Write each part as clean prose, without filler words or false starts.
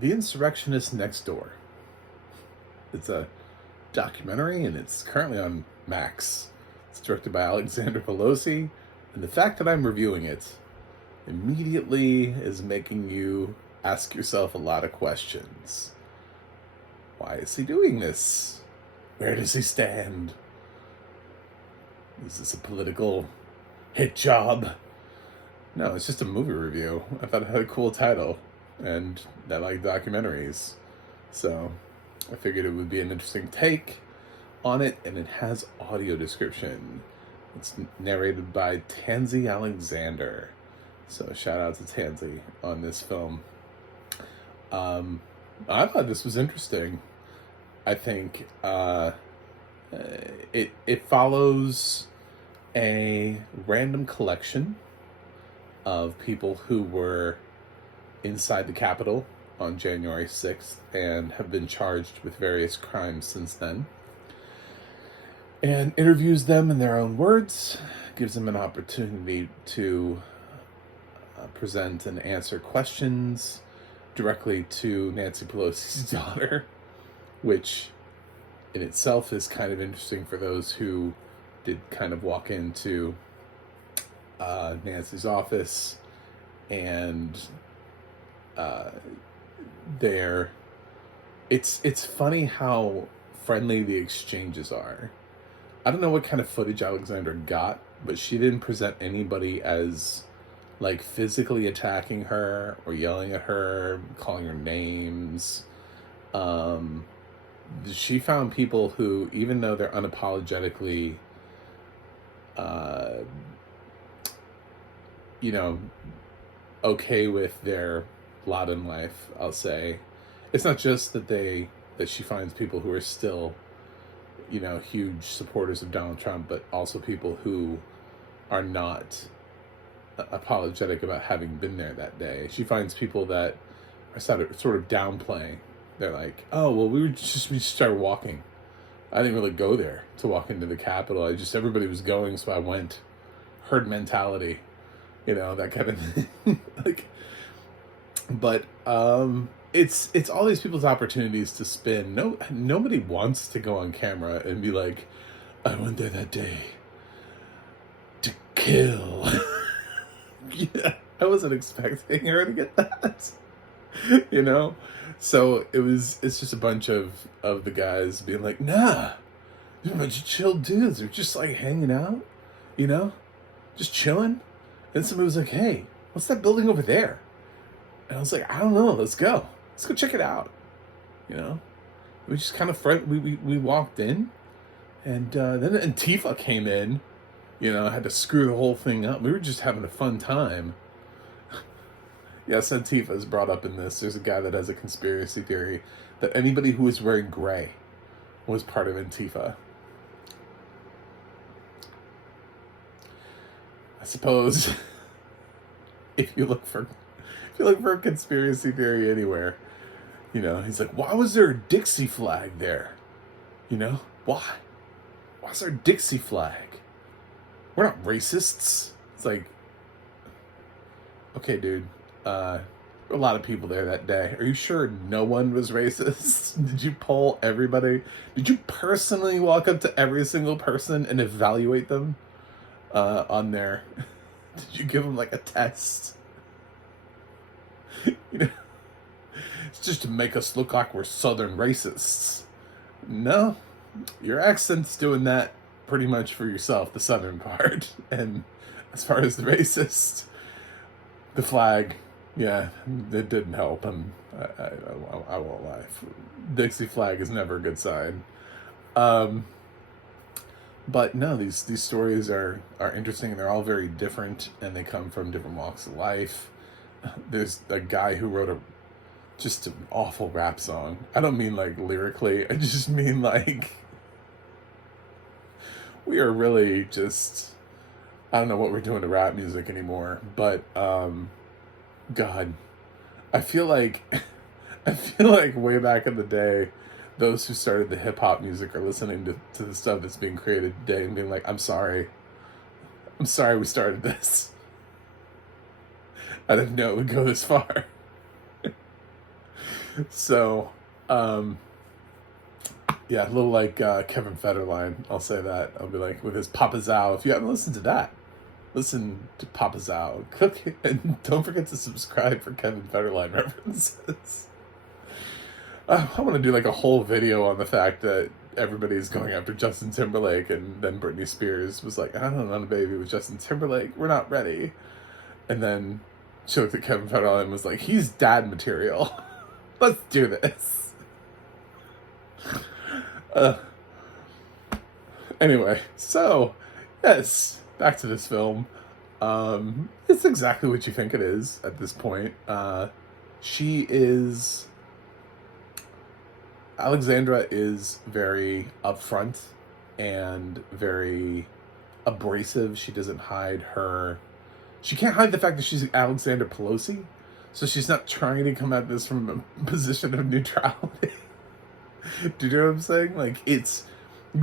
The Insurrectionist Next Door. It's a documentary and it's currently on Max. It's directed by Alexandra Pelosi, and the fact that I'm reviewing it immediately is making you ask yourself a lot of questions. Why is he doing this? Where does he stand? Is this a political hit job? No, it's just a movie review. I thought it had a cool title, and I like documentaries. So I figured it would be an interesting take on it, and it has audio description. It's narrated by Tansy Alexander. So shout out to Tansy on this film. I thought this was interesting. I think it follows a random collection of people who were inside the Capitol on January 6th and have been charged with various crimes since then, and interviews them in their own words, gives them an opportunity to present and answer questions directly to Nancy Pelosi's daughter, which in itself is kind of interesting for those who did kind of walk into Nancy's office, and there it's funny how friendly the exchanges are. I don't know what kind of footage Alexandra got, but she didn't present anybody as like physically attacking her or yelling at her, calling her names. She found people who, even though they're unapologetically okay with their lot in life, I'll say. It's not just that she finds people who are still, huge supporters of Donald Trump, but also people who are not apologetic about having been there that day. She finds people that are sort of downplaying. They're like, oh, well, we just started walking. I didn't really go there to walk into the Capitol. Everybody was going, so I went. Herd mentality, that kind of thing. But it's all these people's opportunities to spin. Nobody wants to go on camera and be like, I went there that day to kill. Yeah, I wasn't expecting her to get that. So it's just a bunch of the guys being like, nah, they're a bunch of chill dudes. They're just like hanging out, just chilling. And somebody was like, hey, what's that building over there? And I was like, I don't know, let's go check it out. We just kind of we walked in, and then Antifa came in. Had to screw the whole thing up. We were just having a fun time. Yes, Antifa is brought up in this. There's a guy that has a conspiracy theory that anybody who was wearing gray was part of Antifa. I suppose if you look for a conspiracy theory anywhere, he's like, why was there a Dixie flag there? Why? Why's there a Dixie flag? We're not racists. It's like, okay, dude. A lot of people there that day. Are you sure no one was racist? Did you poll everybody? Did you personally walk up to every single person and evaluate them on their... Did you give them like a test? It's just to make us look like we're Southern racists. No, your accent's doing that pretty much for yourself, the Southern part. And as far as the racist, the flag, yeah, it didn't help. And I won't lie. Dixie flag is never a good sign. But no, these stories are interesting. They're all very different, and they come from different walks of life. There's a guy who wrote just an awful rap song. I don't mean like lyrically. I just mean like we are really just, I don't know what we're doing to rap music anymore. But God, I feel like way back in the day, those who started the hip hop music are listening to the stuff that's being created today and being like, I'm sorry we started this. I didn't know it would go this far. So, yeah, a little like Kevin Federline. I'll say that. I'll be like, with his Papa Zao. If you haven't listened to that, listen to Papa Zao. Cook, and don't forget to subscribe for Kevin Federline references. I want to do like a whole video on the fact that everybody's going after Justin Timberlake, and then Britney Spears was like, I don't know, baby, with Justin Timberlake, we're not ready. And then she looked at Kevin Federline and was like, he's dad material. Let's do this. Anyway, so, yes, back to this film. It's exactly what you think it is at this point. Alexandra is very upfront and very abrasive. She doesn't hide she can't hide the fact that she's Alexandra Pelosi. So she's not trying to come at this from a position of neutrality. Do you know what I'm saying? Like, you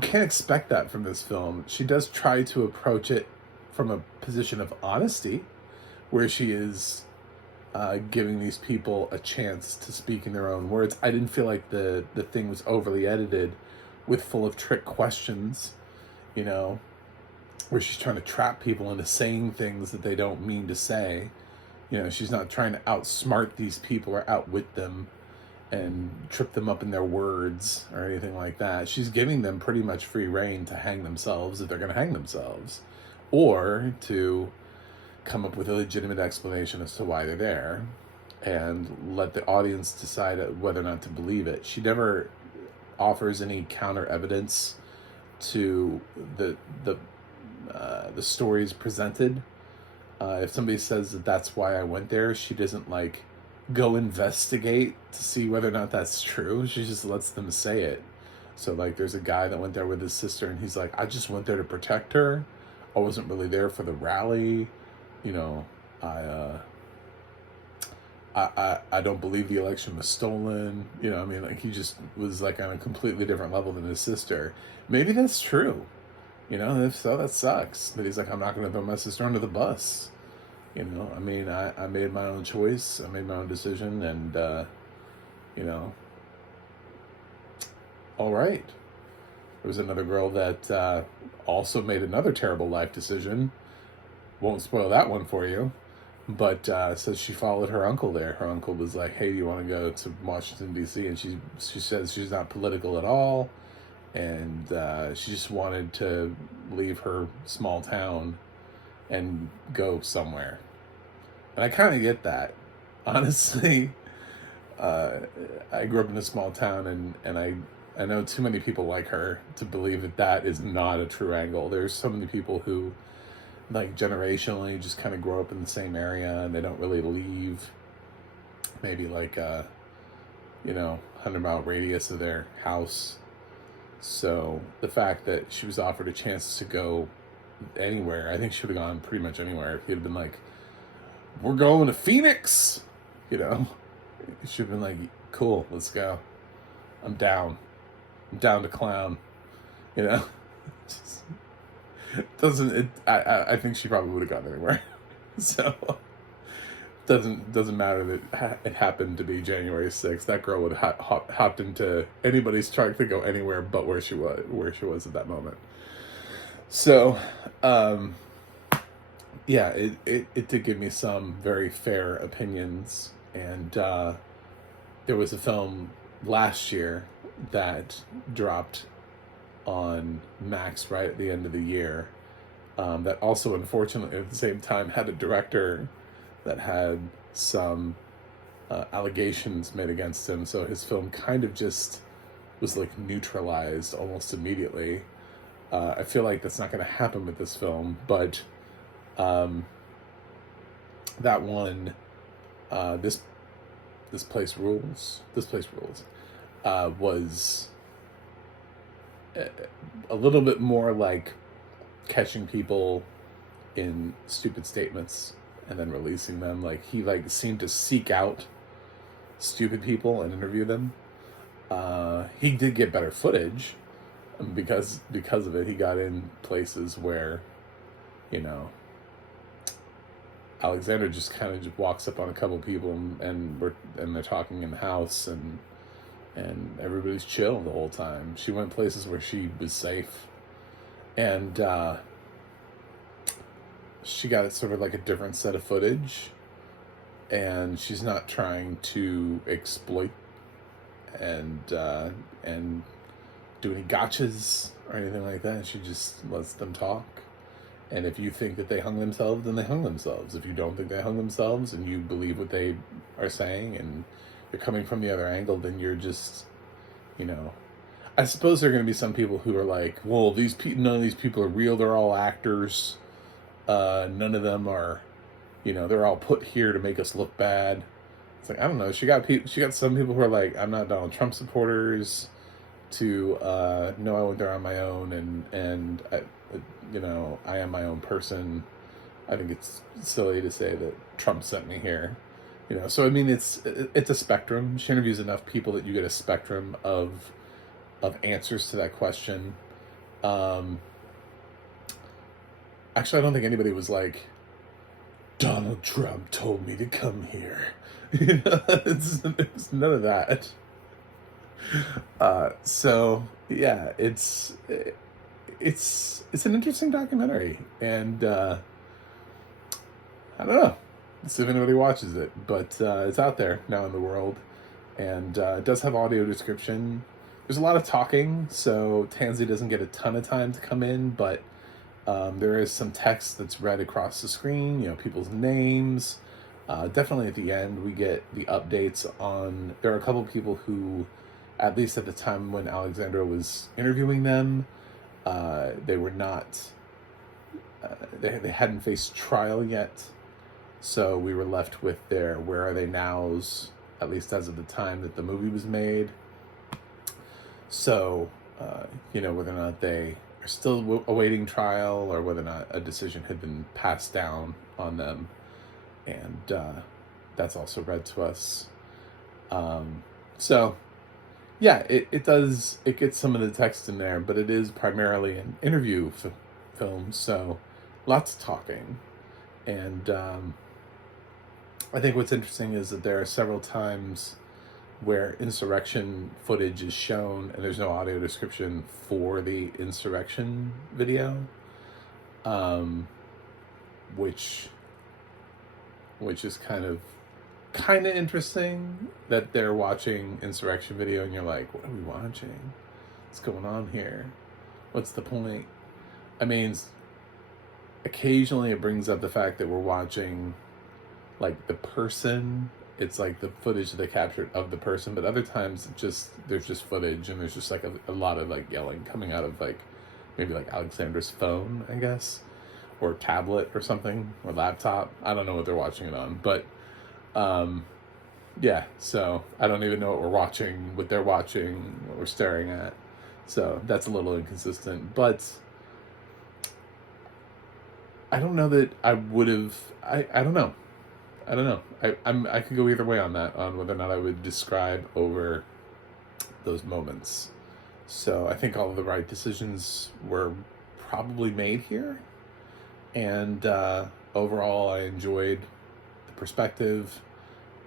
can't expect that from this film. She does try to approach it from a position of honesty, where she is giving these people a chance to speak in their own words. I didn't feel like the thing was overly edited with full of trick questions, where she's trying to trap people into saying things that they don't mean to say. She's not trying to outsmart these people or outwit them and trip them up in their words or anything like that. She's giving them pretty much free rein to hang themselves if they're going to hang themselves, or to come up with a legitimate explanation as to why they're there and let the audience decide whether or not to believe it. She never offers any counter evidence to the stories presented. If somebody says that that's why I went there, she doesn't like go investigate to see whether or not that's true. She just lets them say it. So like, there's a guy that went there with his sister, and he's like, I just went there to protect her. I wasn't really there for the rally. I don't believe the election was stolen. Like, he just was like on a completely different level than his sister. Maybe that's true. If so, that sucks. But he's like, I'm not going to throw my sister under the bus. I made my own choice. I made my own decision, and, all right. There was another girl that also made another terrible life decision. Won't spoil that one for you. But says she followed her uncle there. Her uncle was like, hey, do you want to go to Washington, D.C.? And she says she's not political at all. And she just wanted to leave her small town and go somewhere. And I kind of get that. Honestly, I grew up in a small town, and I know too many people like her to believe that that is not a true angle. There's so many people who, like, generationally just kind of grow up in the same area, and they don't really leave maybe like 100-mile radius of their house. So the fact that she was offered a chance to go anywhere, I think she would have gone pretty much anywhere. If he had been like, we're going to Phoenix, she would have been like, cool, let's go. I'm down to clown, Just I think she probably would have gone anywhere. So doesn't matter that it happened to be January 6th. That girl would have hopped into anybody's truck to go anywhere but where she was at that moment. So, yeah, it did give me some very fair opinions. And there was a film last year that dropped on Max right at the end of the year, that also, unfortunately, at the same time had a director that had some allegations made against him. So his film kind of just was like neutralized almost immediately. I feel like that's not going to happen with this film, but that one, this place rules. This place rules. Was a little bit more like catching people in stupid statements and then releasing them. Like, he seemed to seek out stupid people and interview them. He did get better footage because of it. He got in places where, Alexandra just kind of just walks up on a couple people, and they're talking in the house, and everybody's chill the whole time. She went places where she was safe, and she got sort of like a different set of footage, and she's not trying to exploit and do any gotchas or anything like that. She just lets them talk. And if you think that they hung themselves, then they hung themselves. If you don't think they hung themselves and you believe what they are saying and you're coming from the other angle, then you're just, I suppose there are going to be some people who are like, well, none of these people are real. They're all actors. None of them are, they're all put here to make us look bad. It's like, I don't know. She got some people who are like, I'm not Donald Trump supporters, to no, I went there on my own, and I am my own person. I think it's silly to say that Trump sent me here, so I mean, it's a spectrum. She interviews enough people that you get a spectrum of answers to that question. Actually, I don't think anybody was like, Donald Trump told me to come here. It's none of that. So yeah, it's an interesting documentary, and I don't know. Let's see if anybody watches it, but it's out there now in the world, and it does have audio description. There's a lot of talking, so Tansy doesn't get a ton of time to come in, but there is some text that's read across the screen, people's names. Definitely at the end, we get the updates on, there are a couple people who, at least at the time when Alexandra was interviewing them, they were not, they hadn't faced trial yet. So we were left with their where are they nows, at least as of the time that the movie was made. So, whether or not they are still awaiting trial, or whether or not a decision had been passed down on them. And that's also read to us. So, yeah, it gets some of the text in there, but it is primarily an interview film, so lots of talking. And I think what's interesting is that there are several times where insurrection footage is shown and there's no audio description for the insurrection video, which is kind of interesting, that they're watching insurrection video and you're like, what are we watching? What's going on here? What's the point? I mean, occasionally it brings up the fact that we're watching like the person. It's like the footage that they captured of the person, but other times there's just footage, and there's just like a lot of like yelling coming out of like maybe like Alexandra's phone, I guess, or tablet or something, or laptop. I don't know what they're watching it on, but yeah, so I don't even know what we're watching, what they're watching, what we're staring at. So that's a little inconsistent, but I don't know that I would have, I don't know. I could go either way on that, on whether or not I would describe over those moments. So I think all of the right decisions were probably made here. And overall, I enjoyed the perspective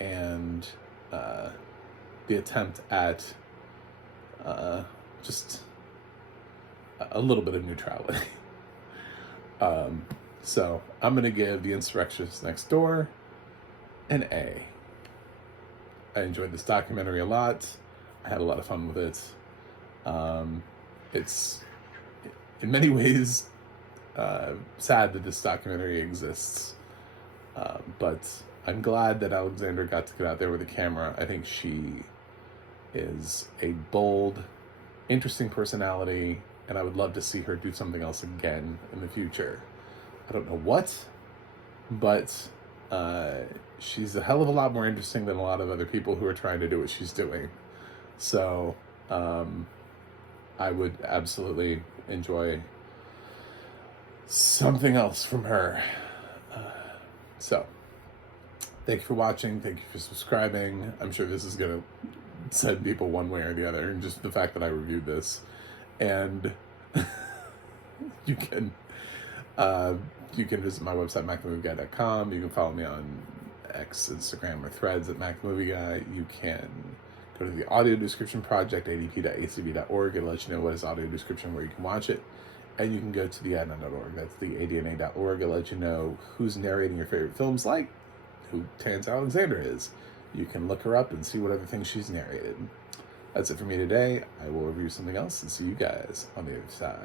and the attempt at just a little bit of neutrality. So I'm going to give The Insurrectionist Next Door an A. I enjoyed this documentary a lot. I had a lot of fun with it. It's in many ways sad that this documentary exists, but I'm glad that Alexandra got to get out there with a camera. I think she is a bold, interesting personality, and I would love to see her do something else again in the future. I don't know what, but she's a hell of a lot more interesting than a lot of other people who are trying to do what she's doing. So I would absolutely enjoy something else from her. So thank you for watching. Thank you for subscribing. I'm sure this is going to send people one way or the other, and just the fact that I reviewed this. And you can You can visit my website, MacTheMovieGuy.com. You can follow me on X, Instagram, or Threads at MacTheMovieGuy. You can go to the audio description project, adp.acb.org. It'll let you know what is audio description, where you can watch it. And you can go to theadna.org. That's the adna.org. It'll let you know who's narrating your favorite films, like who Terrence Alexandra is. You can look her up and see what other things she's narrated. That's it for me today. I will review something else and see you guys on the other side.